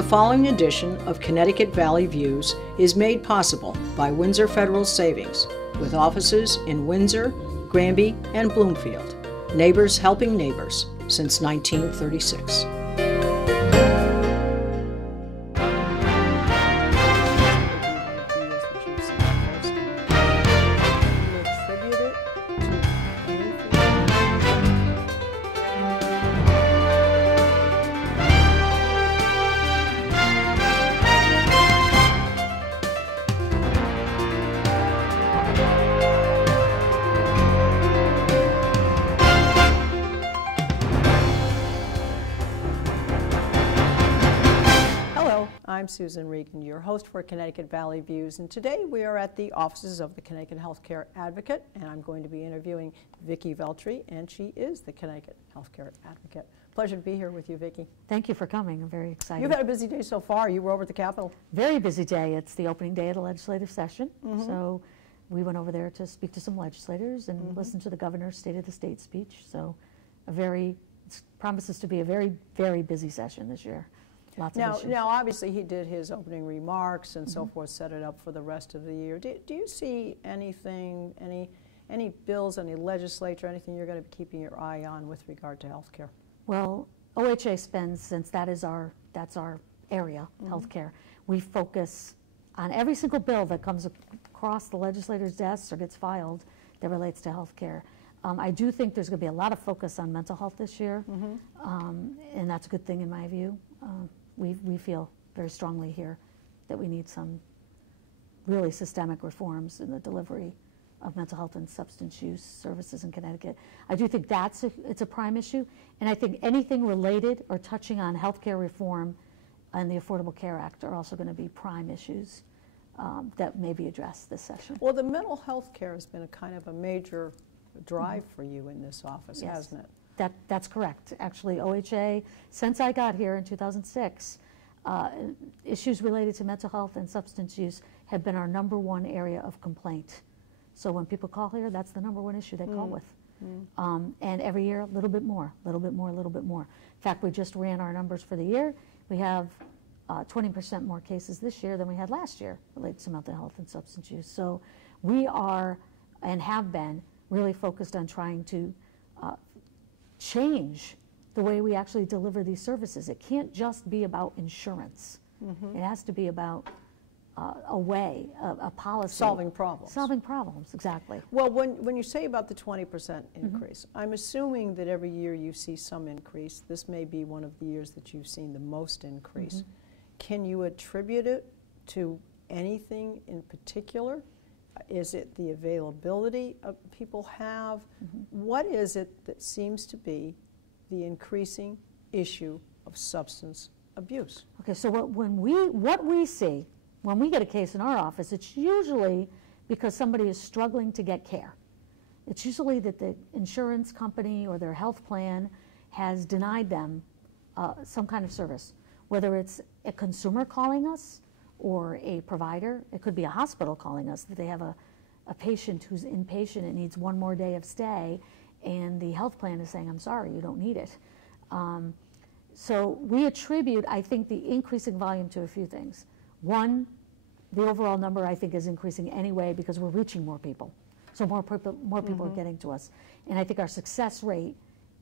The following edition of Connecticut Valley Views is made possible by Windsor Federal Savings, with offices in Windsor, Granby, and Bloomfield. Neighbors helping neighbors since 1936. I'm Susan Regan, your host for Connecticut Valley Views, and today we are at the offices of the Connecticut Healthcare Advocate, and I'm going to be interviewing Vicki Veltri, and she is the Connecticut Healthcare Advocate. Pleasure to be here with you, Vicki. Thank you for coming. I'm very excited. You've had a busy day so far. You were over at the Capitol. Very busy day. It's the opening day of the legislative session, so we went over there to speak to some legislators and listen to the governor's State of the State speech. So it promises to be a very, very busy session this year. Lots of issues. Now, obviously, he did his opening remarks and so forth, set it up for the rest of the year. Do you see anything, any bills, any legislature, anything you're going to be keeping your eye on with regard to health care? Well, OHA spends, since that's our area, healthcare, we focus on every single bill that comes across the legislators' desks or gets filed that relates to healthcare. I do think there's going to be a lot of focus on mental health this year, and that's a good thing in my view. We feel very strongly here that we need some really systemic reforms in the delivery of mental health and substance use services in Connecticut. I do think it's a prime issue, and I think anything related or touching on healthcare reform and the Affordable Care Act are also going to be prime issues that may be addressed this session. Well, the mental health care has been a kind of a major drive for you in this office, hasn't it? That's correct. Actually, OHA, since I got here in 2006, issues related to mental health and substance use have been our #1 area of complaint. So when people call here, that's the #1 issue they call with. And every year, a little bit more, a little bit more, a little bit more. In fact, we just ran our numbers for the year. We have 20% more cases this year than we had last year related to mental health and substance use. So we are, and have been, really focused on trying to change the way we actually deliver these services. It can't just be about insurance. It has to be about a policy. Solving problems. Solving problems, exactly. Well, when you say about the 20% increase, I'm assuming that every year you see some increase. This may be one of the years that you've seen the most increase. Can you attribute it to anything in particular? Is it the availability of people have? What is it that seems to be the increasing issue of substance abuse? Okay, so what we see when we get a case in our office, it's usually because somebody is struggling to get care. It's usually that the insurance company or their health plan has denied them some kind of service, whether it's a consumer calling us or a provider. It could be a hospital calling us that they have a patient who's inpatient and needs one more day of stay, and the health plan is saying, I'm sorry, you don't need it. So we attribute, I think, the increasing volume to a few things. One, the overall number, I think, is increasing anyway because we're reaching more people. So more people are getting to us. And I think our success rate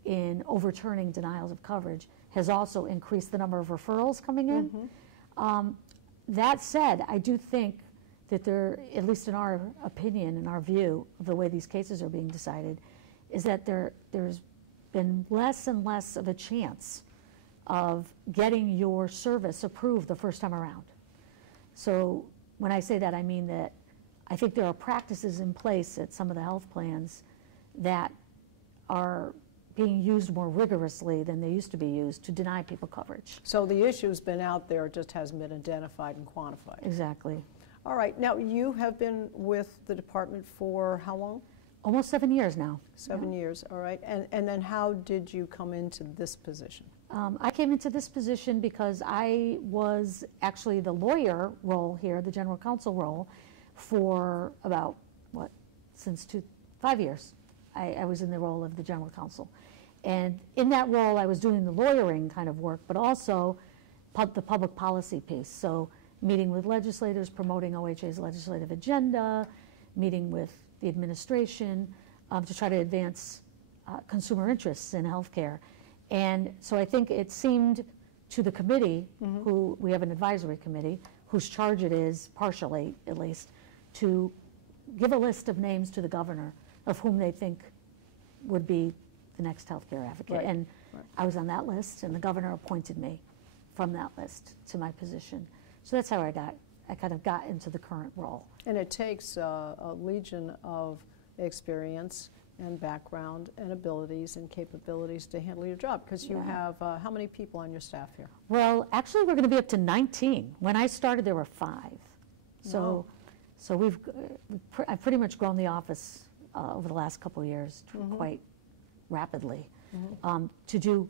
in overturning denials of coverage has also increased the number of referrals coming in. That said, I do think that there, at least in our opinion, in our view of the way these cases are being decided, is that there's been less and less of a chance of getting your service approved the first time around. So when I say that, I mean that I think there are practices in place at some of the health plans that are being used more rigorously than they used to be used to deny people coverage. So the issue's been out there, it just hasn't been identified and quantified. Exactly. All right. Now, you have been with the department for how long? Almost 7 years now. 7 years, all right. And then how did you come into this position? I came into this position because I was actually the lawyer role here, the general counsel role, for about, since 5 years. I was in the role of the general counsel. And in that role, I was doing the lawyering kind of work, but also the public policy piece. So meeting with legislators, promoting OHA's legislative agenda, meeting with the administration to try to advance consumer interests in healthcare. And so I think it seemed to the committee, who we have an advisory committee, whose charge it is, partially at least, to give a list of names to the governor of whom they think would be the next healthcare advocate. Right. And I was on that list, and the governor appointed me from that list to my position. So that's how I kind of got into the current role. And it takes a legion of experience and background and abilities and capabilities to handle your job, because you have, how many people on your staff here? Well, actually, we're going to be up to 19. When I started, there were 5. So, so I've pretty much grown the office over the last couple of years quite rapidly to do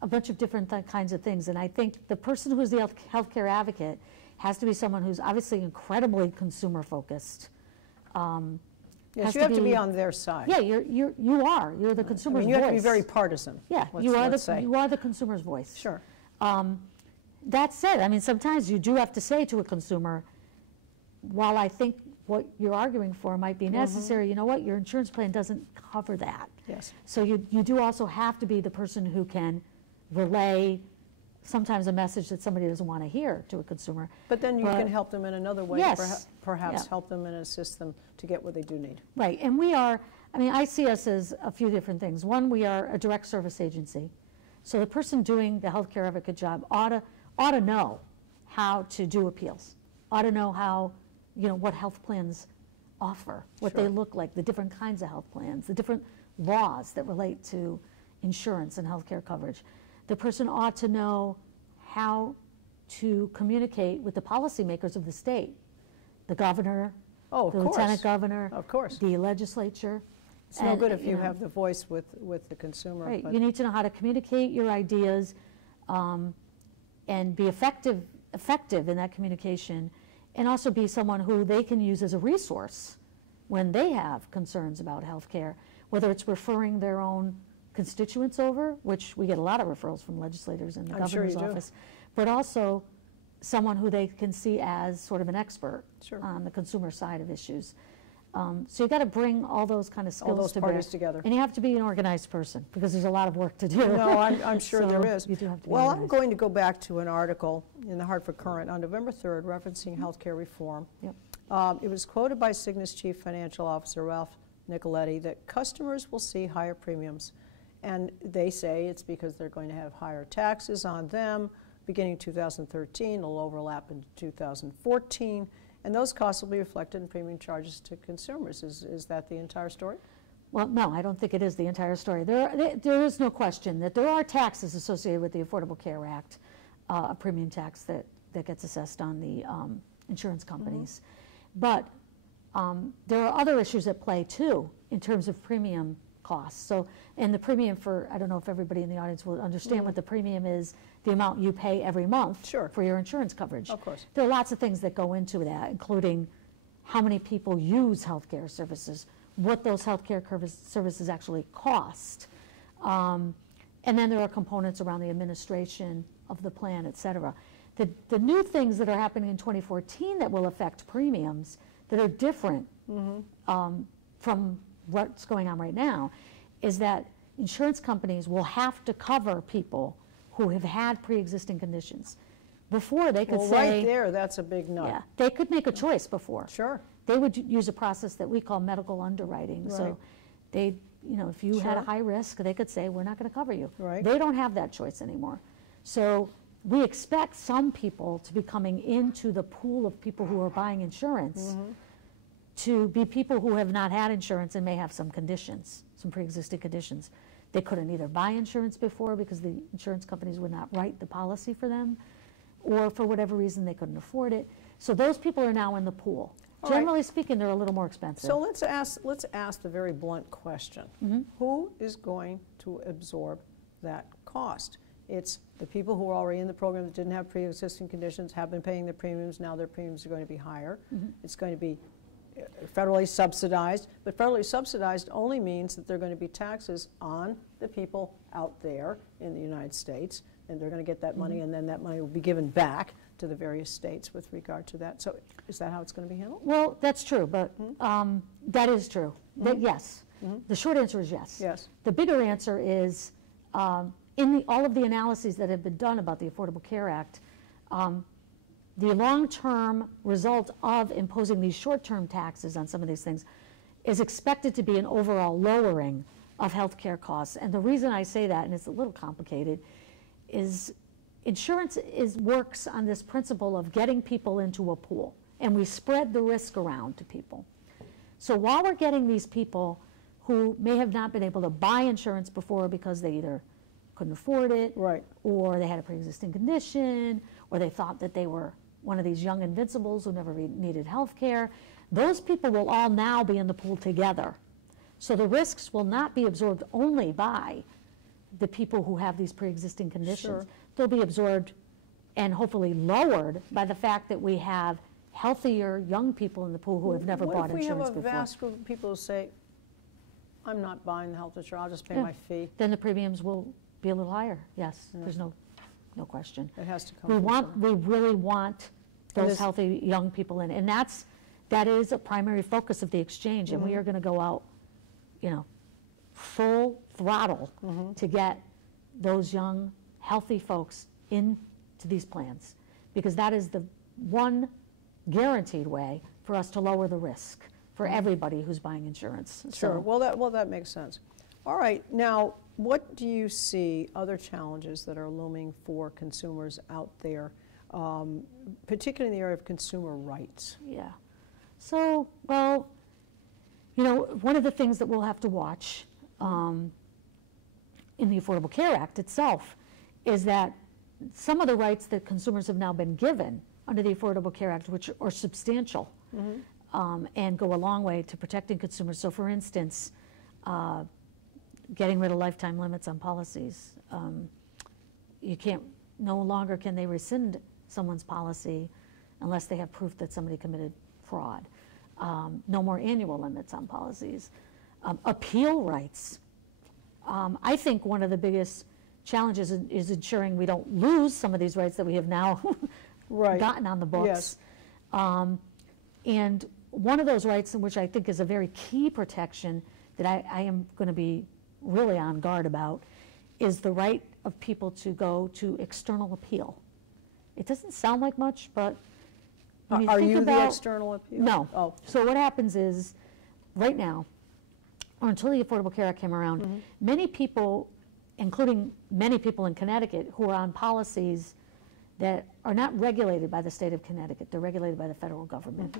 a bunch of different kinds of things. And I think the person who's the healthcare advocate has to be someone who's obviously incredibly consumer focused. Yes, you have to be on their side. Yeah, you are. You're the consumer's voice. You have to be very partisan. Yeah, you are the consumer's voice. Sure. That said, I mean, sometimes you do have to say to a consumer, while I think what you're arguing for might be necessary, you know what, your insurance plan doesn't cover that. Yes. So you do also have to be the person who can relay sometimes a message that somebody doesn't want to hear to a consumer. But then you can help them in another way, yes, perhaps help them and assist them to get what they do need. Right, and we are, I mean, I see us as a few different things. One, we are a direct service agency. So the person doing the healthcare advocate job ought to know how to do appeals, ought to know how, you know, what health plans offer, what they look like, the different kinds of health plans, the different laws that relate to insurance and healthcare coverage. The person ought to know how to communicate with the policymakers of the state, the governor, the lieutenant governor, the legislature. It's no good if you have the voice with the consumer. Right, you need to know how to communicate your ideas and be effective in that communication, and also be someone who they can use as a resource when they have concerns about healthcare, whether it's referring their own constituents over, which we get a lot of referrals from legislators in the governor's office, but also someone who they can see as sort of an expert on the consumer side of issues. So you've got to bring all those kind of skills all those parties together. And you have to be an organized person, because there's a lot of work to do. No, I'm sure there is. You do have to be organized. I'm going to go back to an article in the Hartford Courant on November 3rd referencing healthcare reform. It was quoted by Cigna's Chief Financial Officer, Ralph Nicoletti, that customers will see higher premiums. And they say it's because they're going to have higher taxes on them beginning 2013. It'll overlap into 2014. And those costs will be reflected in premium charges to consumers. Is that the entire story? Well, no, I don't think it is the entire story. There is no question that there are taxes associated with the Affordable Care Act, a premium tax that gets assessed on the insurance companies. But there are other issues at play, too, in terms of premium costs. So, and the premium for, I don't know if everybody in the audience will understand what the premium is, the amount you pay every month for your insurance coverage. Of course. There are lots of things that go into that, including how many people use healthcare services, what those healthcare services actually cost. And then there are components around the administration of the plan, et cetera. The new things that are happening in 2014 that will affect premiums that are different from what's going on right now is that insurance companies will have to cover people who have had pre-existing conditions. Before they could say... right there, that's a big no. Yeah, they could make a choice before. Sure. They would use a process that we call medical underwriting. Right. So they, you know, if you had a high risk, they could say, we're not going to cover you. Right. They don't have that choice anymore. So we expect some people to be coming into the pool of people who are buying insurance to be people who have not had insurance and may have some conditions, some pre-existing conditions. They couldn't either buy insurance before because the insurance companies would not write the policy for them, or for whatever reason they couldn't afford it. So those people are now in the pool. Generally speaking, they're a little more expensive. So let's ask the very blunt question. Who is going to absorb that cost? It's the people who are already in the program that didn't have pre-existing conditions, have been paying their premiums, now their premiums are going to be higher. It's going to be federally subsidized, but federally subsidized only means that there are going to be taxes on the people out there in the United States, and they're going to get that money, and then that money will be given back to the various states with regard to that. So is that how it's going to be handled? Well, that's true, but that is true. That, yes. The short answer is yes. Yes. The bigger answer is, in all of the analyses that have been done about the Affordable Care Act, the long-term result of imposing these short-term taxes on some of these things is expected to be an overall lowering of health care costs. And the reason I say that, and it's a little complicated, is insurance works on this principle of getting people into a pool, and we spread the risk around to people. So while we're getting these people who may have not been able to buy insurance before because they either couldn't afford it, right, or they had a pre-existing condition, or they thought that they were one of these young invincibles who never needed health care, those people will all now be in the pool together. So the risks will not be absorbed only by the people who have these pre-existing conditions. Sure. They'll be absorbed and hopefully lowered by the fact that we have healthier young people in the pool who have never bought insurance before. What if we have a vast group of people who say, I'm not buying the health insurance, I'll just pay my fee? Then the premiums will be a little higher, yes. There's no question. It has to come. We really want those healthy young people in, and that is a primary focus of the exchange, and we are going to go out, full throttle to get those young, healthy folks into these plans, because that is the one guaranteed way for us to lower the risk for everybody who's buying insurance. Sure. So, well, that makes sense. All right. Now, what do you see other challenges that are looming for consumers out there, particularly in the area of consumer rights? yeah. So, well, one of the things that we'll have to watch in the Affordable Care Act itself is that some of the rights that consumers have now been given under the Affordable Care Act, which are substantial and go a long way to protecting consumers. So, for instance, getting rid of lifetime limits on policies. No longer can they rescind someone's policy unless they have proof that somebody committed fraud. No more annual limits on policies. Appeal rights. I think one of the biggest challenges is ensuring we don't lose some of these rights that we have now gotten on the books. Yes. And one of those rights, which I think is a very key protection that I am going to be really on guard about, is the right of people to go to external appeal. It doesn't sound like much, but when Are think you about, the external appeal? No. Oh. So what happens is, right now, or until the Affordable Care Act came around, many people, including many people in Connecticut, who are on policies that are not regulated by the state of Connecticut. They're regulated by the federal government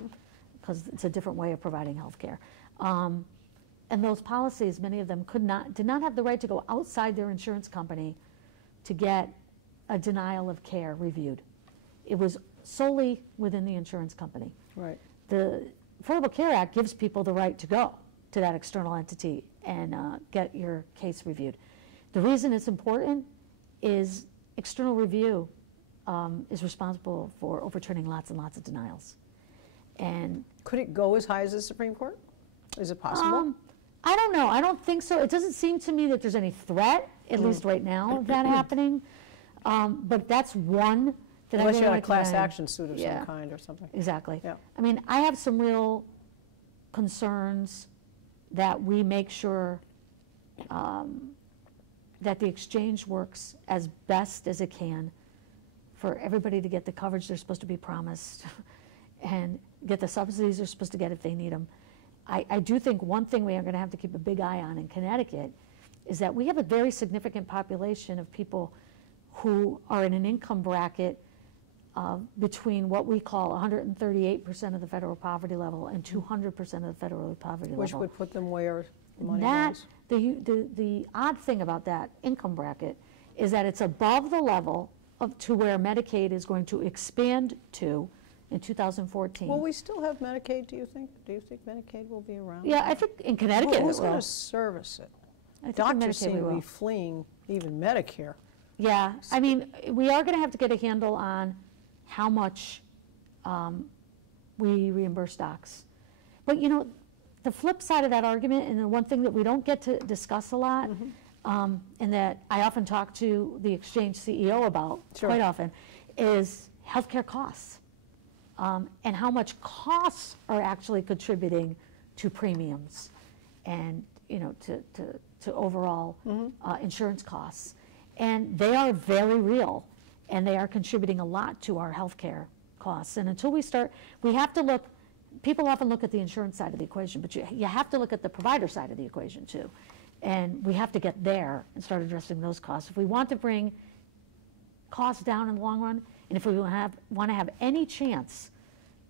because it's a different way of providing health care. And those policies, many of them did not have the right to go outside their insurance company to get a denial of care reviewed. It was solely within the insurance company. Right. The Affordable Care Act gives people the right to go to that external entity and get your case reviewed. The reason it's important is external review is responsible for overturning lots and lots of denials. And could it go as high as the Supreme Court? Is it possible? I don't know. I don't think so. It doesn't seem to me that there's any threat, at least right now, of that happening. But that's one that Unless I really you had a like class to action suit of some kind or something. Exactly. Yeah. I mean, I have some real concerns that we make sure that the exchange works as best as it can for everybody to get the coverage they're supposed to be promised and get the subsidies they're supposed to get if they need them. I do think one thing we are going to have to keep a big eye on in Connecticut is that we have a very significant population of people who are in an income bracket between what we call 138% of the federal poverty level and 200% of the federal poverty level. Which would put them where money That, goes. the odd thing about that income bracket is that it's above the level to where Medicaid is going to expand to in 2014. Will we still have Medicaid, do you think? Do you think Medicaid will be around? Yeah, I think in Connecticut Who's it will. going to service it? I think in Doctors Medicaid we seem to will. be fleeing even Medicare. Yeah, I mean, we are going to have to get a handle on how much we reimburse docs. But you know, the flip side of that argument, and the one thing that we don't get to discuss a lot, and that I often talk to the exchange CEO about quite often, is healthcare costs, and how much costs are actually contributing to premiums, and you know, to overall insurance costs, and they are very real, and they are contributing a lot to our healthcare costs. And until we start, we have to look. People often look at the insurance side of the equation, but you have to look at the provider side of the equation too. And we have to get there and start addressing those costs. If we want to bring costs down in the long run, and if we want to have any chance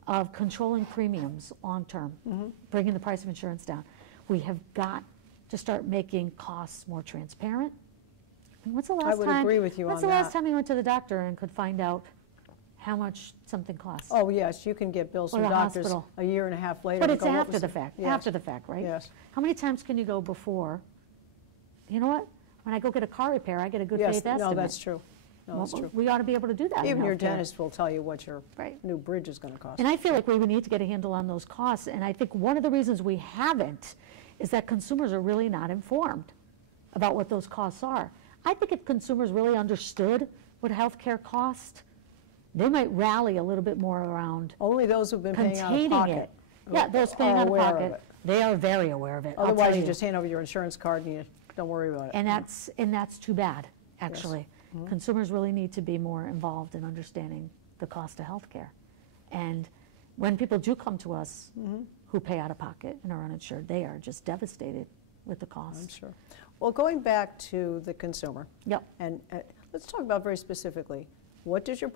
of controlling premiums long term, bringing the price of insurance down, we have got to start making costs more transparent. And what's the last time? I would agree with you on that. What's the last time you went to the doctor and could find out how much something costs? Oh, yes, you can get bills from doctors hospital. a year and a half later. But it's after the fact, after the fact, right? Yes. How many times can you go before? You know what? When I go get a car repair, I get a good faith estimate. No, that's true. No, that's true. We ought to be able to do that. Even your dentist will tell you what your new bridge is going to cost. And I feel like we need to get a handle on those costs. And I think one of the reasons we haven't is that consumers are really not informed about what those costs are. I think if consumers really understood what healthcare cost, they might rally a little bit more around only those who've been paying out of pocket. It. Yeah, those paying out of pocket, they are very aware of it. Otherwise, you just hand over your insurance card and you don't worry about it. And that's too bad, actually. Yes. Consumers really need to be more involved in understanding the cost of healthcare. And when people do come to us who pay out of pocket and are uninsured, they are just devastated with the cost. I'm sure. Well, going back to the consumer, and let's talk about very specifically, what does your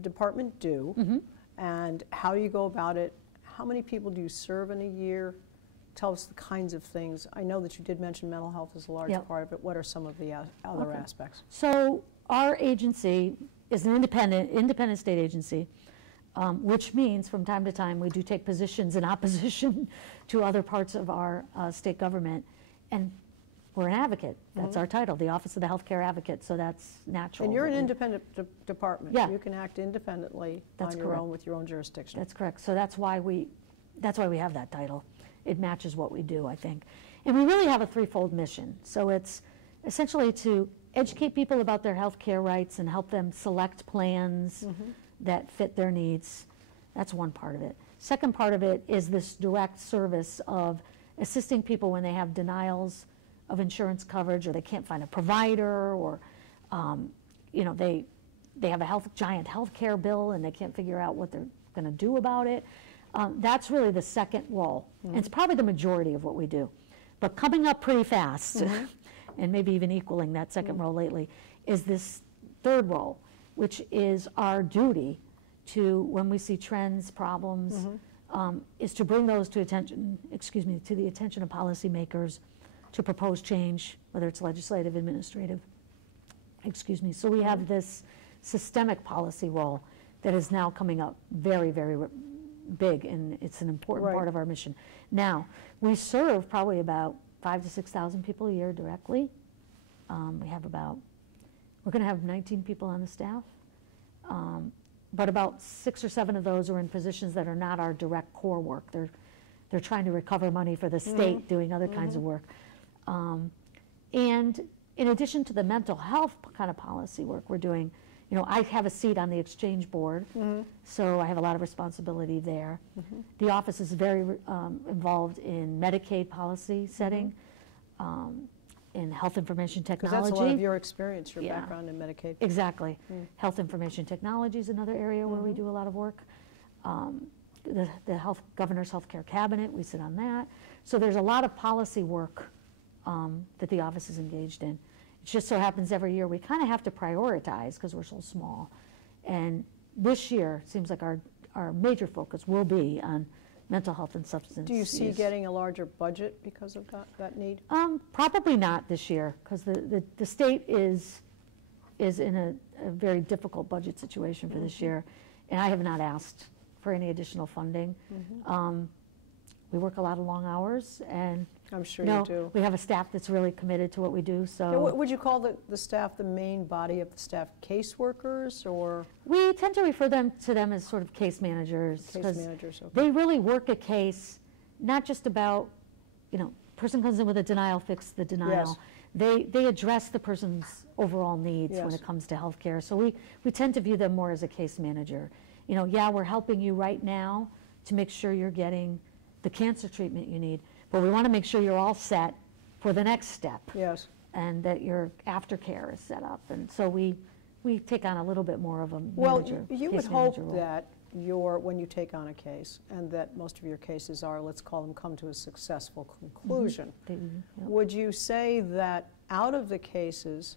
department do, and how do you go about it? How many people do you serve in a year? Tell us the kinds of things. I know that you did mention mental health is a large part of it. What are some of the other aspects? So our agency is an independent state agency, which means from time to time we do take positions in opposition to other parts of our state government, and we're an advocate. That's our title, the Office of the Healthcare Advocate, so that's natural. And you're an independent department. Yeah. You can act independently on your own with your own jurisdiction. That's correct. So that's why we have that title. It matches what we do, I think. And we really have a threefold mission. So it's essentially to educate people about their health care rights and help them select plans that fit their needs. That's one part of it. Second part of it is this direct service of assisting people when they have denials of insurance coverage, or they can't find a provider, or you know, they have a giant health care bill and they can't figure out what they're going to do about it. That's really the second role, and it's probably the majority of what we do. But coming up pretty fast, and maybe even equaling that second role lately, is this third role, which is our duty to, when we see trends, problems, is to bring those to the attention of policymakers, to propose change, whether it's legislative, administrative, So we have this systemic policy role that is now coming up very, very big, and it's an important part of our mission. Now, we serve probably about 5,000 to 6,000 people a year directly. We're going to have 19 people on the staff, but about 6 or 7 of those are in positions that are not our direct core work. They're trying to recover money for the state, doing other kinds of work. And in addition to the mental health kind of policy work we're doing, you know, I have a seat on the exchange board, so I have a lot of responsibility there. The office is very involved in Medicaid policy setting, in health information technology. Because that's a lot of your experience, your background in Medicaid. Exactly. Health information technology is another area where we do a lot of work. The Governor's Healthcare Cabinet, we sit on that. So there's a lot of policy work that the office is engaged in. It just so happens every year we kind of have to prioritize because we're so small. And this year seems like our major focus will be on mental health and substance Do you see use. getting a larger budget because of that need? Probably not this year, because the state is in a very difficult budget situation for this year, and I have not asked for any additional funding. We work a lot of long hours, and I'm sure you do. We have a staff that's really committed to what we do. So, now, would you call the staff the main body of the staff caseworkers, or? We tend to refer to them as sort of case managers. Case managers, okay. They really work a case not just about, person comes in with a denial, fix the denial. Yes. They address the person's overall needs when Yes. it comes to health care. So we tend to view them more as a case manager. We're helping you right now to make sure you're getting the cancer treatment you need, but we want to make sure you're all set for the next step. Yes. And that your aftercare is set up. And so we take on a little bit more of a Well, manager, you case would manager hope role. that when you take on a case, and that most of your cases are, let's call them, come to a successful conclusion. Yep. Would you say that out of the cases,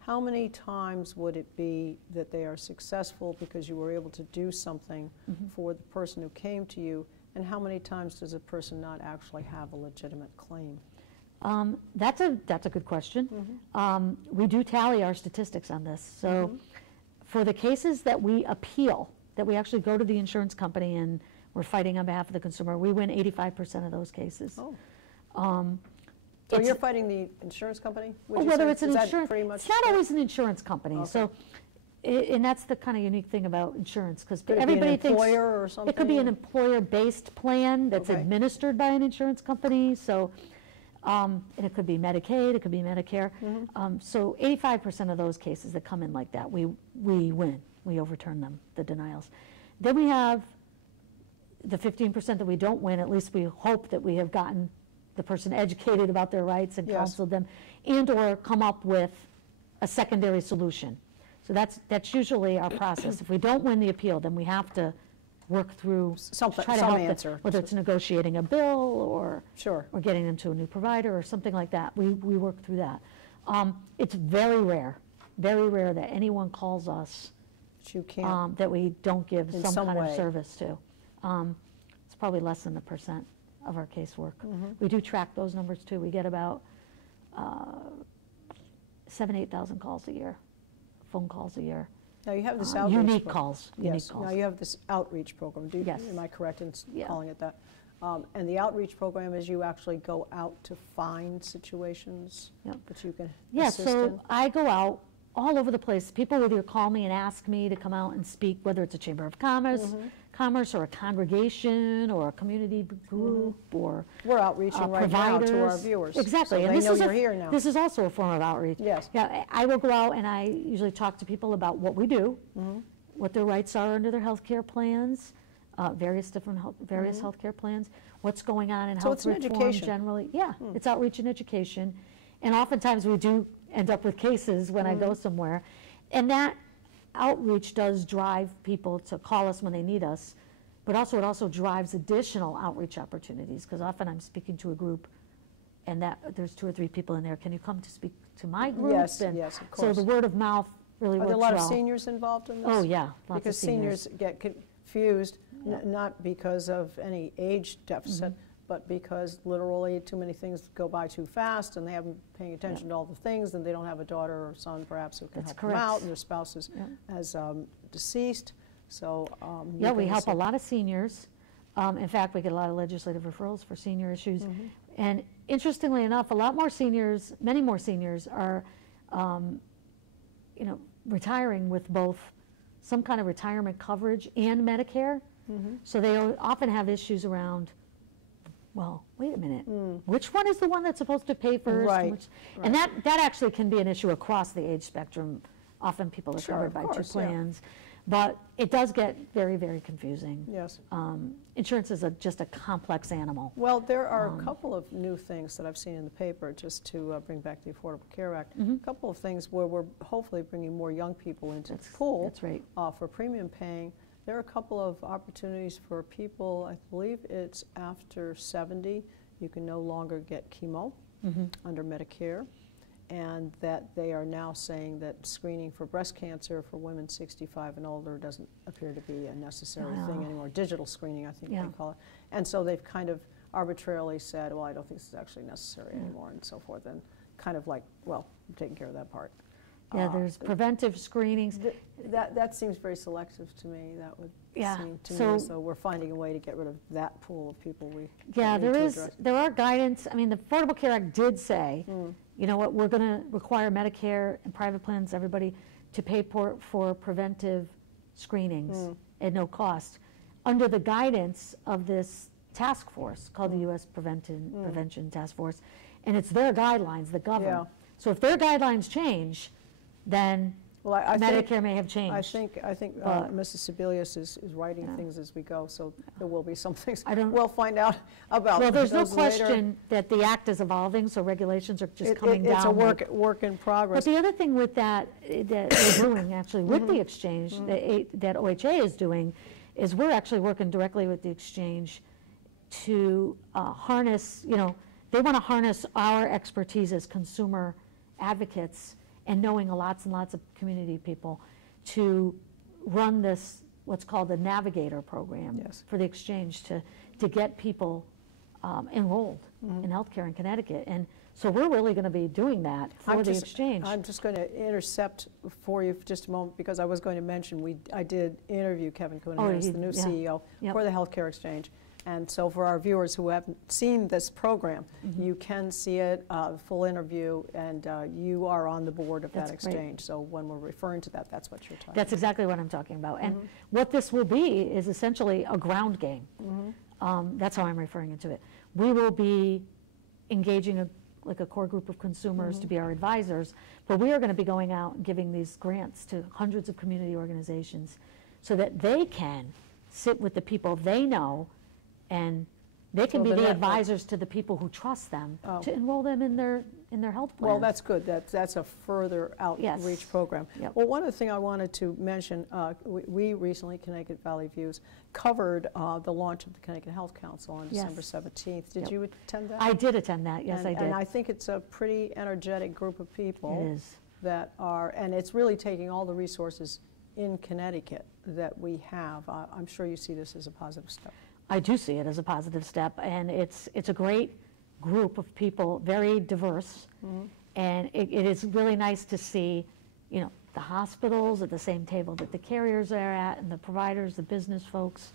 how many times would it be that they are successful because you were able to do something for the person who came to you, and how many times does a person not actually have a legitimate claim? That's a good question. We do tally our statistics on this. So for the cases that we appeal, that we actually go to the insurance company and we're fighting on behalf of the consumer, we win 85% of those cases. Oh. So you're fighting the insurance company? Or whether it's an Is that insurance, pretty much it's not always an insurance company. Okay. So, and that's the kind of unique thing about insurance, because Could it be everybody an thinks employer or something? it could be an employer-based plan that's Okay. administered by an insurance company. So, and it could be Medicaid, it could be Medicare. So 85% of those cases that come in like that, we win. We overturn them, the denials. Then we have the 15% that we don't win. At least we hope that we have gotten the person educated about their rights and Yes. counseled them, and or come up with a secondary solution. So that's usually our process. If we don't win the appeal, then we have to work through Something- try to some help answer. whether it's negotiating a bill or Sure. getting them to a new provider or something like that. We work through that. It's very rare that anyone calls us But you can't. that we don't give In some some kind of way. service to. It's probably less than 1% of our casework. We do track those numbers too. We get about 8,000 calls a year, phone calls a year. Now you have this outreach Unique program. calls, unique Yes. calls. Now you have this outreach program. Yes. Am I correct in Yeah. calling it that? And the outreach program is you actually go out to find situations Yep. that you can Yeah, assist so in? I go out all over the place. People will either call me and ask me to come out and speak, whether it's a Chamber of Commerce or a congregation or a community group or We're outreaching right now to our providers. viewers. Exactly. So And they this know is you're here now. This is also a form of outreach. Yes. Yeah, I will go out and I usually talk to people about what we do, what their rights are under their health care plans, various health care plans, what's going on in So health it's an reform education. generally. Yeah, it's outreach and education. And oftentimes we do end up with cases when I go somewhere. And that outreach does drive people to call us when they need us, but also it also drives additional outreach opportunities, because often I'm speaking to a group and that there's 2 or 3 people in there. Can you come to speak to my group? Yes, And yes, of so course. the word of mouth really Are works there a lot well. of seniors involved in this? Oh, yeah, lots of Because seniors. seniors get confused, not because of any age deficit, but because literally too many things go by too fast and they haven't paying attention to all the things, and they don't have a daughter or son perhaps who can That's help them correct. out, and their spouse is deceased. So Yeah, you we can help a assist. lot of seniors. In fact, we get a lot of legislative referrals for senior issues. And interestingly enough, a lot more seniors, many more seniors are, retiring with both some kind of retirement coverage and Medicare. So they often have issues around, well, wait a minute, which one is the one that's supposed to pay first? Right, And that actually can be an issue across the age spectrum. Often people are Sure, covered of by course, 2 yeah. plans. But it does get very, very confusing. Yes. Insurance is just a complex animal. Well, there are a couple of new things that I've seen in the paper, just to bring back the Affordable Care Act. A couple of things where we're hopefully bringing more young people into the pool That's right. for premium paying. There are a couple of opportunities for people, I believe it's after 70, you can no longer get chemo under Medicare, and that they are now saying that screening for breast cancer for women 65 and older doesn't appear to be a necessary thing Wow. anymore. Digital screening, I think Yeah. they call it. And so they've kind of arbitrarily said, well, I don't think this is actually necessary anymore, and so forth, and kind of like, well, I'm taking care of that part. Yeah, there's preventive screenings. That seems very selective to me. That would Yeah, seem to so- me as though we're finding a way to get rid of that pool of people we Yeah, need to address. there are guidance. I mean, the Affordable Care Act did say, you know what, we're going to require Medicare and private plans, everybody, to pay for preventive screenings at no cost. Under the guidance of this task force called the U.S. Prevention Task Force, and it's their guidelines that govern. Yeah. So if their guidelines change, then Well, I Medicare think, may have changed. I think Mrs. Sebelius is writing things as we go, so there will be some things we'll find out about. Well, there's no those later. question that the act is evolving, so regulations are just coming down. It's a work in progress. But the other thing with that we're doing actually with the exchange, that OHA is doing, is we're actually working directly with the exchange to harness, they want to harness our expertise as consumer advocates and knowing lots and lots of community people to run this, what's called the Navigator program for the exchange to get people enrolled in healthcare in Connecticut. And so we're really going to be doing that for the exchange. I'm just going to intercept for you for just a moment because I was going to mention I did interview Kevin Cooney, the new CEO for the healthcare exchange. And so for our viewers who haven't seen this program, you can see it, full interview, and you are on the board of that exchange. So when we're referring to that, that's what you're talking about. That's exactly what I'm talking about. And what this will be is essentially a ground game. That's how I'm referring to it. We will be engaging a core group of consumers to be our advisors, but we are going to be going out and giving these grants to hundreds of community organizations so that they can sit with the people they know and they can be the advisors to the people who trust them to enroll them in their health plans. Well, that's good. That's a further outreach program. Well, one other thing I wanted to mention, we recently, Connecticut Valley Views, covered the launch of the Connecticut Health Council on December 17th. Did you attend that? I did attend that, yes, I did. And I think it's a pretty energetic group of people. It is. That are, and it's really taking all the resources in Connecticut that we have. I'm sure you see this as a positive step. I do see it as a positive step, and it's a great group of people, very diverse, and it is really nice to see, the hospitals at the same table that the carriers are at, and the providers, the business folks.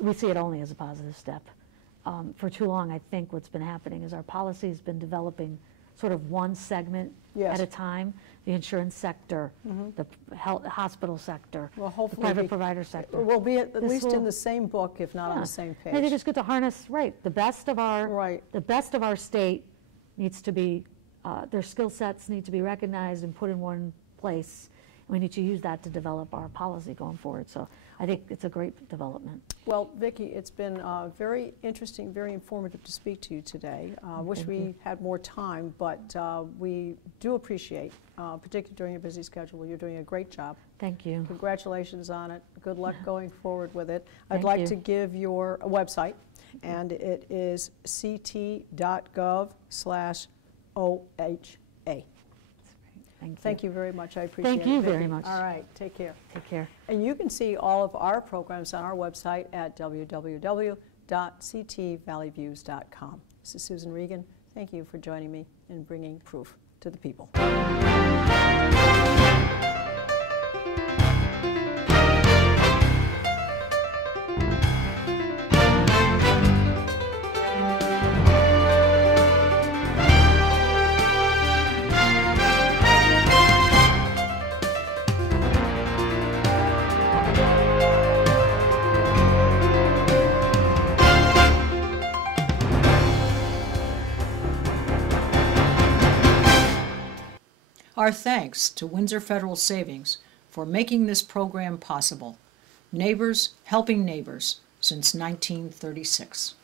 We see it only as a positive step. For too long, I think what's been happening is our policy has been developing sort of one segment at a time. The insurance sector, the hospital sector, the private provider sector. We'll be at least in the same book, if not on the same page. I think it's good to harness, the best of our state needs to be, their skill sets need to be recognized and put in one place. And we need to use that to develop our policy going forward. So I think it's a great development. Well, Vicki, it's been very interesting, very informative to speak to you today. Wish we had more time, but we do appreciate, particularly during your busy schedule, you're doing a great job. Thank you. Congratulations on it. Good luck going forward with it. I'd like to give your website, and it is ct.gov/OHA. Thank you very much. I appreciate it. Thank you very much. All right. Take care. Take care. And you can see all of our programs on our website at www.ctvalleyviews.com. This is Susan Regan. Thank you for joining me in bringing proof to the people. Our thanks to Windsor Federal Savings for making this program possible. Neighbors helping neighbors since 1936.